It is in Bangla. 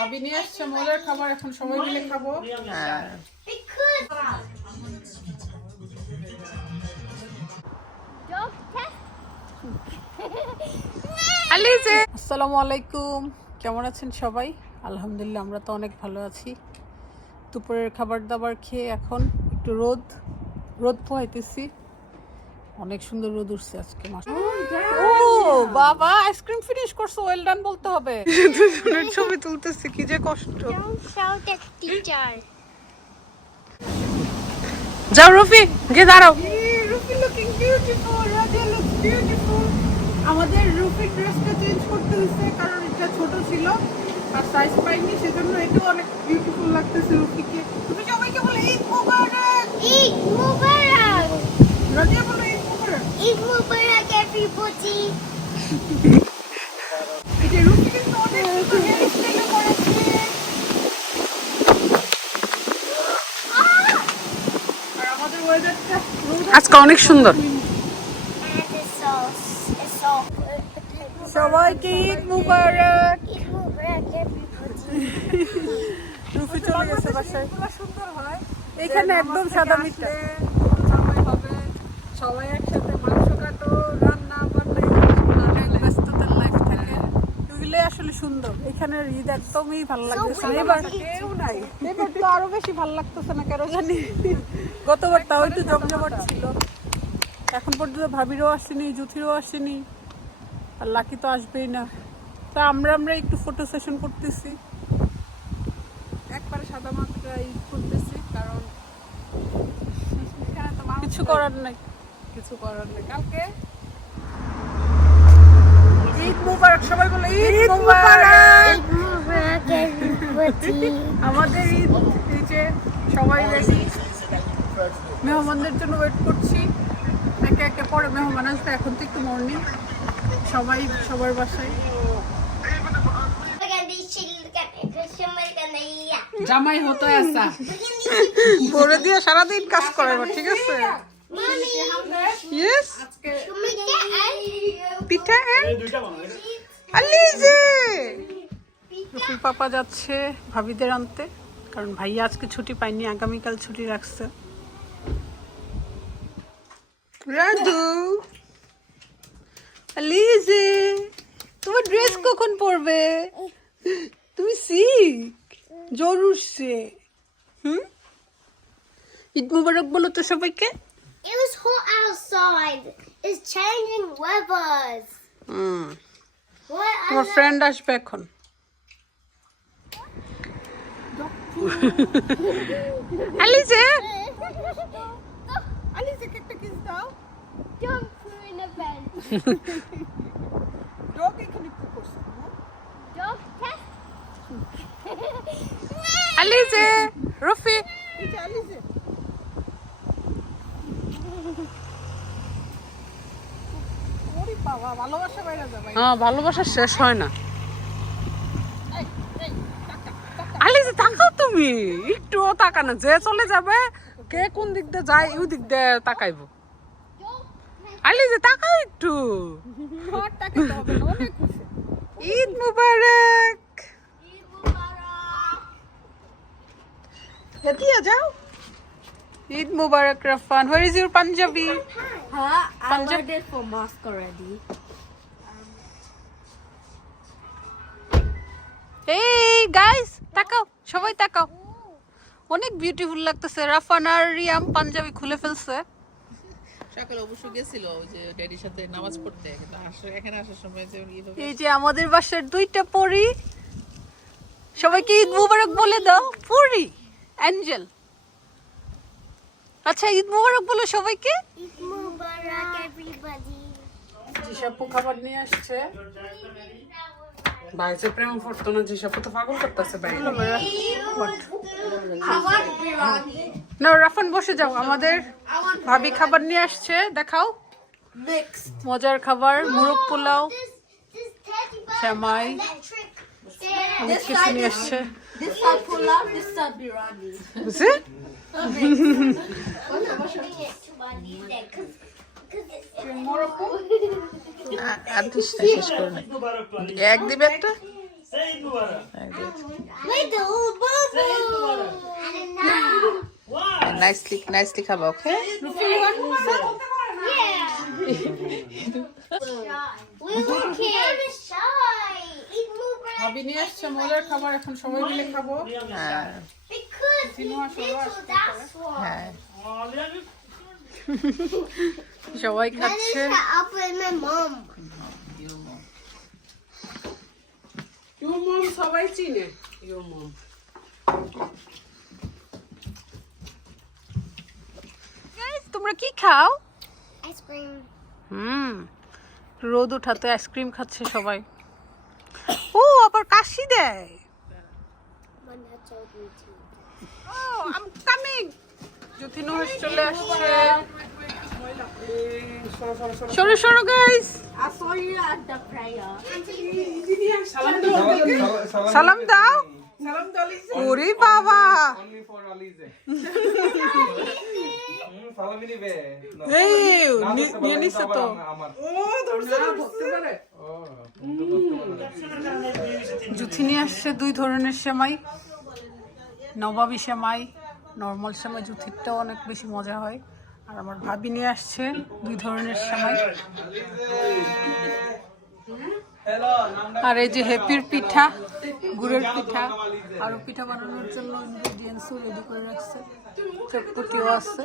ভাবি নিয়ে আসছে মজার খাবার এখন সবাই মিলে খাব। হ্যাঁ। আসসালামু আলাইকুম। কেমন আছেন সবাই? আলহামদুলিল্লাহ আমরা তো অনেক ভালো আছি। দুপুরের খাবার দাবার খেয়ে এখন একটু রোদ রোদ পোহাইতেছি। অনেক সুন্দর রোদ উঠছে আজকে মাস ও বাবা আইসক্রিম ফিনিশ করছ ওয়েল ডান বলতে হবে। দুজনের ছবি তুলতেছি কি যে কষ্ট. যাও রফি গিয়ে দাঁড়াও। Rufi looking beautiful Razia looks beautiful আমাদের রুফি ড্রেসটা চেঞ্জ করতে হয়েছে কারণ এটা ছোট ছিল। আর সাইজ পাইনি সেজন্য এটাও অনেক বিউটিফুল লাগতেছে রুফিকে। তুমি সবাইকে বলে ঈদ মোবারক! Eid Mubarak! রাজিয়া বলো ঈদ মোবারক! Eid Mubarak, everybody! আজকে অনেক সুন্দর. সবাইকে ঈদ মুবারক Eid Mubarak, everybody! রুফি চলে গেছে বাসায় সুন্দর হয় এখানে একদম সাদা মিঠা সবাই একসাথে মাংস কাটো সুন্দর। এখানের ঈদ একদমই ভালো লাগতেছে না। এবার কেউ নাই। এবার তো আরও বেশি ভালো লাগতেছে না কেন জানি। গতবার তাও একটু জমজমাট ছিল। এখন পর্যন্ত ভাবিরও আসেনি জুথিরও আসেনি। আর লাকি তো আসবেই না। তা আমরা আমরা একটু ফটো সেশন করতেছি। একবারে সাদা মাত্রা ইউজ করতেছি কারণ কিছু করার নাই। কিছু করার নেই। কালকে ঈদ মুবারক সবাই বলে ঈদ মুবারক! আমাদের ঈদ এই যে সবাই রেডি মেহমানদের জন্য ওয়েট করছি। একে একে পরে মেহমান আসবে এখন তো একটু মর্নিং সবাই সবার বাসায়। জামাই হতো আসা। করে দিয়ে সারাদিন কাজ করে ঠিক আছে? ইয়েস পিঠা রফির পাপা যাচ্ছে ভাবিদের আনতে কারণ ভাইয়া আজকে ছুটি পাইনি আগামীকাল ছুটি রাখছে। রাজু আলিজে তোমার ড্রেস কখন পরবে? তুমি শিখ জরুর সে হুম? ঈদ মুবারক বলো তো সবাইকে। It was hot outside. It's changing weathers. Hmm What? তোমার ফ্রেন্ড আসবে এখন আলিজে আলিজে একটা কিস দাও Don't poo in a bed. Dog এখানে কি করছে Dog test. আলিজে রফি আলিজে হ্যাঁ ভালোবাসা শেষ হয় না। আলিজে তাকাও তুমি। একটুও তাকানো যে চলে যাবে কে কোন দিক দিয়ে যায় ওই দিক দিয়ে তাকাইবো। আলিজে তাকাও একটু। ঈদ মুবারক। যাও। Eid Mubarak Rafan. Where is your Punjabi Already. এই গাইস তাকাও সবাই তাকাও। অনেক বিউটিফুল লাগতেছে। রাফান আর রিয়াম পাঞ্জাবি খুলে ফেলছে। সকালে অবশ্য গেছিল ওই যে ড্যাডির সাথে নামাজ পড়তে কিন্তু আসে- এখানে আসার সময় যে এই যে আমাদের বাসার দুইটা পরি। সবাইকে ঈদ মুবারক বলে দাও। পরি অ্যাঞ্জেল। আচ্ছা ঈদ মুবারক বলো সবাইকে. জিসাপু খাবার নিয়ে আসছে। বাইরে প্রেম করতো না জিসাপু তো পাগল করতেছে বাইরে। না রাফান বসে যাও। আমাদের ভাবি খাবার নিয়ে আসছে দেখাও। মজার খাবার মুরগ পোলাও electric. অনেক কিছু নিয়ে আসছে। This আর শেষ করে নাই এক দিবে একটা. নাইসলি নাইসলি খাবা ওকে ভাবি নিয়ে আসছে মজার খাবার এখন সবাই মিলে খাব হ্যাঁ. হ্যাঁ সবাই খাচ্ছে সবাই চিনে? মম তোমরা কি খাও? Cream. হুম। রোদ উঠাতে আইসক্রিম খাচ্ছে সবাই। ও আবার কাশি দেয়. ও আম কামিং যতিনু চলে আসছে সরো সরো গাইস. সালাম দাও ওরে বাবা। জুথিনি আসছে দুই ধরনের সেমাই, নবাবি সেমাই নর্মাল সেমাই জুথিরটাও অনেক বেশি মজা হয়। আর আমার ভাবি নিয়ে আসছে দুই ধরনের সেমাই আর এই যে হ্যাপির পিঠা, গুড়ের পিঠা আর পিঠা বানানোর জন্য ইনগ্রেডিয়েন্টসও রেডি করে রাখছে। চটপটিও আছে।